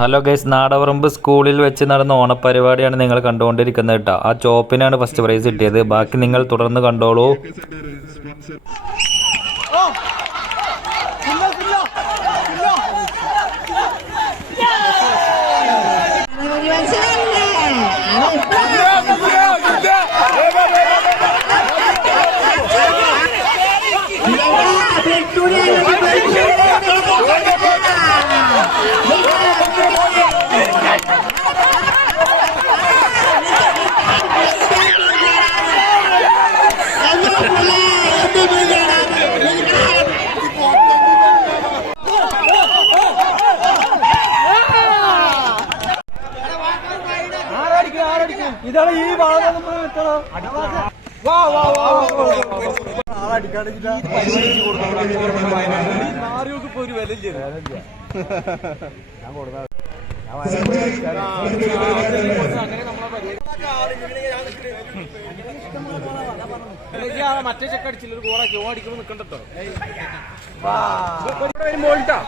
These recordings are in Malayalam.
ഹലോ ഗൈസ്, നാടവറമ്പ് സ്കൂളിൽ വെച്ച് നടന്ന ഓണപ്പരിപാടിയാണ് നിങ്ങൾ കണ്ടുകൊണ്ടിരിക്കുന്നത് കേട്ടോ. ആ ചോപ്പിനാണ് ഫസ്റ്റ് പ്രൈസ് കിട്ടിയത്. ബാക്കി നിങ്ങൾ തുടർന്ന് കണ്ടോളൂ. ഇതാണ് ഈ ആരോഗ്യം ഒരു വില മറ്റേ ചെക്ക അടിച്ചില്ല, ഒരു ഗോളാക്കി ഓ അടിക്കുമ്പോൾ നിക്കണ്ടോ. വരുമ്പോട്ടാ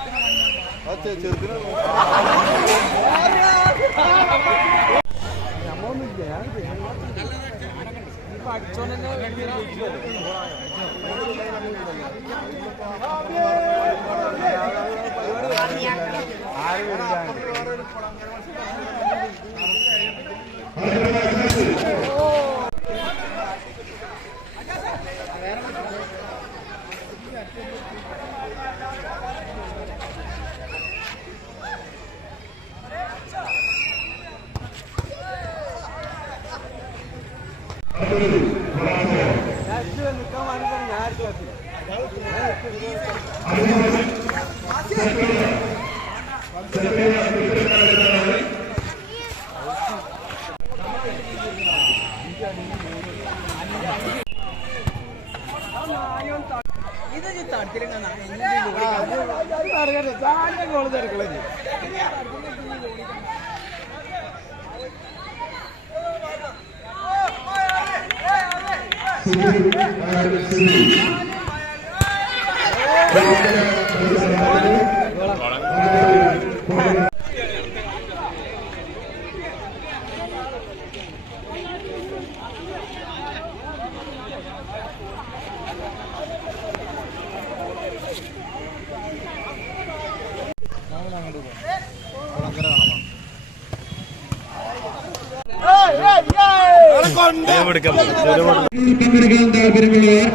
പങ്കെടുക്കാൻ താല്പര്യമുള്ളവർ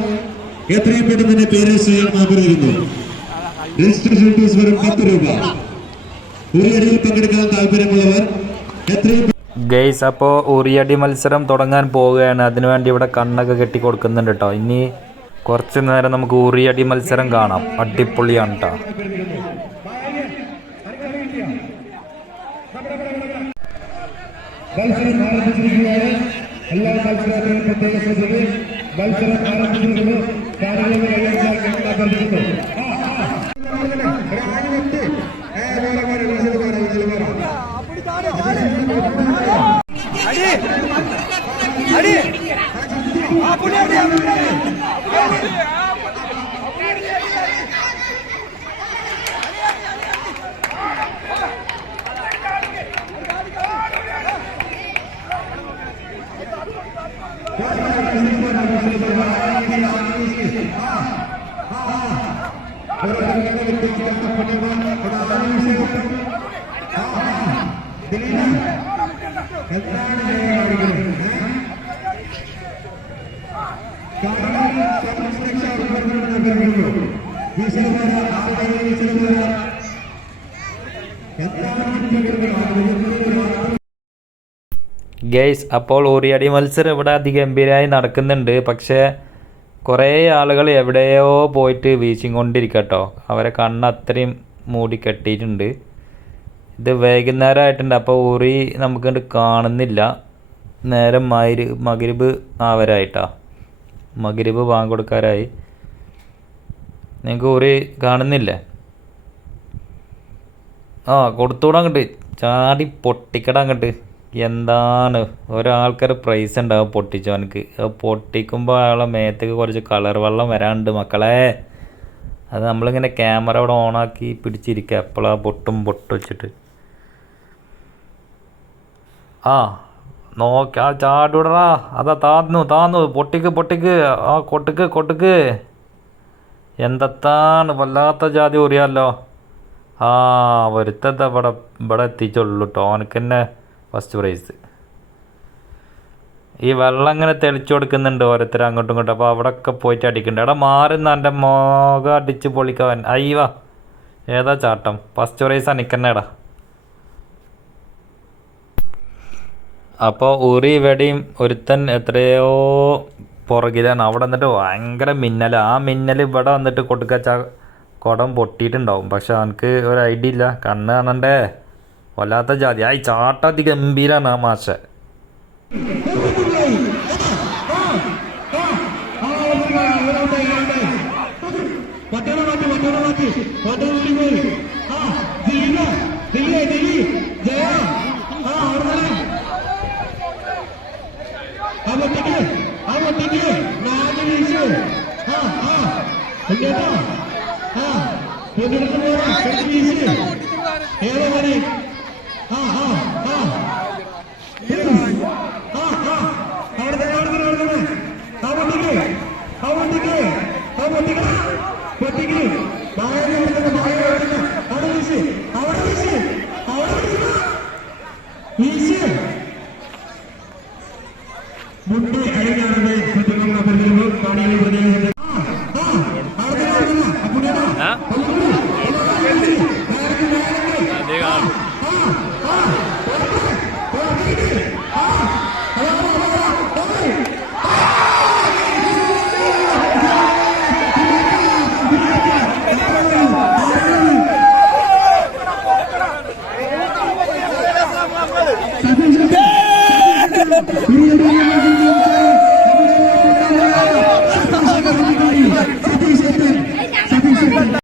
എത്രയും പെട്ടെന്ന് തന്നെ പേര് സ്വയം രജിസ്ട്രേഷൻ ഫീസ് വെറും 10 രൂപ. ഉറിയടിയിൽ പങ്കെടുക്കാൻ താല്പര്യമുള്ളവർ എത്രയും ഗൈസ്, അപ്പോൾ ഉറിയടി മത്സരം തുടങ്ങാൻ പോവുകയാണ്. അതിനുവേണ്ടി ഇവിടെ കണ്ണൊക്കെ കെട്ടി കൊടുക്കുന്നുണ്ട് കേട്ടോ. ഇനി കുറച്ച് നേരം നമുക്ക് ഉറിയടി മത്സരം കാണാം. അടിപൊളിയാണ് കേട്ടോ. മത്സരം ആരംഭിച്ചിരിക്കുകയാണ്. എല്ലാ മത്സരത്തിലും പ്രത്യേക ശ്രദ്ധ. മത്സരം ആരംഭിച്ചിരിക്കുന്നു. കാര്യങ്ങൾ അഭ്യർത്ഥിക്കുന്നു. ഗൈസ്, അപ്പോൾ ഉറിയടി മത്സരം ഇവിടെ അതിഗംഭീരമായി നടക്കുന്നുണ്ട്. പക്ഷേ കുറേ ആളുകൾ എവിടെയോ പോയിട്ട് വീശിക്കൊണ്ടിരിക്കട്ടോ. അവരെ കണ്ണ് അത്രയും മൂടി കെട്ടിയിട്ടുണ്ട്. ഇത് വൈകുന്നേരമായിട്ടുണ്ട്. അപ്പോൾ ഉറി നമുക്കത് കാണുന്നില്ല. നേരം മഗ്‌രിബ് ആവരായിട്ടാ. മഗ്‌രിബ് ബാങ്ക് കൊടുക്കാറായി. നിങ്ങൾക്ക് ഉറി കാണുന്നില്ലേ? കൊടുത്തുകൂടാ അങ്ങോട്ട്. ചാടി പൊട്ടിക്കട അങ്ങോട്ട്. എന്താണ്, ഒരാൾക്കൊരു പ്രൈസ് ഉണ്ടാവും പൊട്ടിച്ചവനക്ക്. പൊട്ടിക്കുമ്പോൾ അയാളെ മേത്തേക്ക് കുറച്ച് കളർ വെള്ളം വരാനുണ്ട് മക്കളെ. അത് നമ്മളിങ്ങനെ ക്യാമറ അവിടെ ഓണാക്കി പിടിച്ചിരിക്കുക. എപ്പോഴാ പൊട്ടും വെച്ചിട്ട്. ആ നോക്കി ആ ചാടൂടറാ അതാ താന്നു പൊട്ടിക്ക് ആ കൊട്ടുക്ക് എന്താണ് വല്ലാത്ത ജാതി ഉറിയാലോ. ആ ഒരുത്തത്തെ ഇവിടെ എത്തിച്ചുള്ളൂ കേട്ടോ. അവനക്ക് തന്നെ ഫസ്റ്റ് പ്രൈസ്. ഈ വെള്ളം ഇങ്ങനെ തെളിച്ചു കൊടുക്കുന്നുണ്ട് ഓരോരുത്തർ അങ്ങോട്ടും ഇങ്ങോട്ടും. അപ്പോൾ അവിടെയൊക്കെ പോയിട്ട് അടിക്കുന്നുണ്ട്. എടാ മാറുന്ന എൻ്റെ മുഖം അടിച്ച് പൊളിക്കവൻ. അയ്യവാ ഏതാ ചാട്ടം. ഫസ്റ്റ് പ്രൈസ് എനിക്കെന്നെടാ. അപ്പോൾ ഉറി ഇവിടെയും ഒരുത്തൻ എത്രയോ പുറകിലാണ്. അവിടെ വന്നിട്ട് ഭയങ്കര മിന്നൽ. ആ മിന്നൽ ഇവിടെ വന്നിട്ട് കൊടുക്കച്ച കുടം പൊട്ടിയിട്ടുണ്ടാവും. പക്ഷെ എനിക്ക് ഒരു ഐഡിയ ഇല്ല. കണ്ണ് കാണണ്ടേ. വല്ലാത്ത ജാതി. ആ ചാട്ടം അതിഗംഭീരാണ് ആ മാഷ. മുന്നേ കഴിഞ്ഞാണ് കാണികൾ Yeah!